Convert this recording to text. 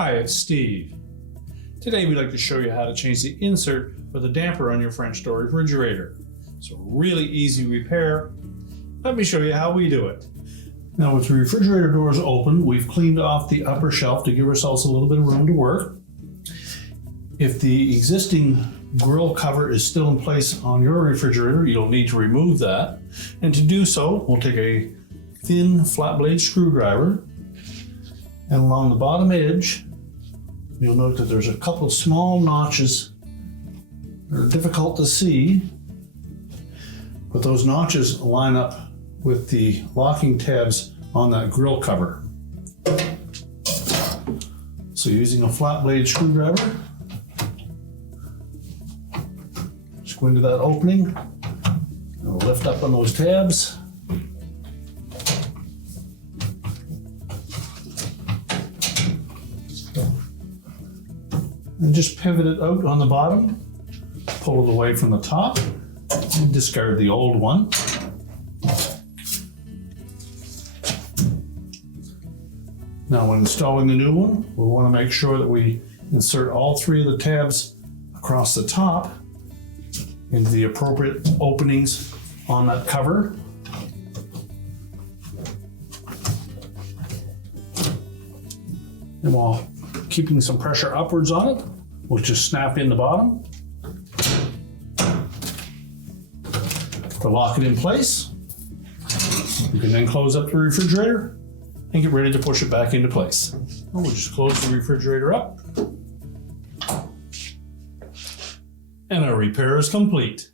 Hi, it's Steve. Today we'd like to show you how to change the insert for the damper on your French door refrigerator. It's a really easy repair. Let me show you how we do it. Now with the refrigerator doors open, we've cleaned off the upper shelf to give ourselves a little bit of room to work. If the existing grill cover is still in place on your refrigerator, you'll need to remove that. And to do so, we'll take a thin flat blade screwdriver, and along the bottom edge, you'll note that there's a couple of small notches that are difficult to see, but those notches line up with the locking tabs on that grill cover. So using a flat blade screwdriver, just go into that opening and lift up on those tabs. And just pivot it out on the bottom, pull it away from the top, and discard the old one. Now when installing the new one, we'll want to make sure that we insert all three of the tabs across the top into the appropriate openings on that cover. And while keeping some pressure upwards on it, we'll just snap in the bottom to lock it in place. You can then close up the refrigerator and get ready to push it back into place. We'll just close the refrigerator up, and our repair is complete.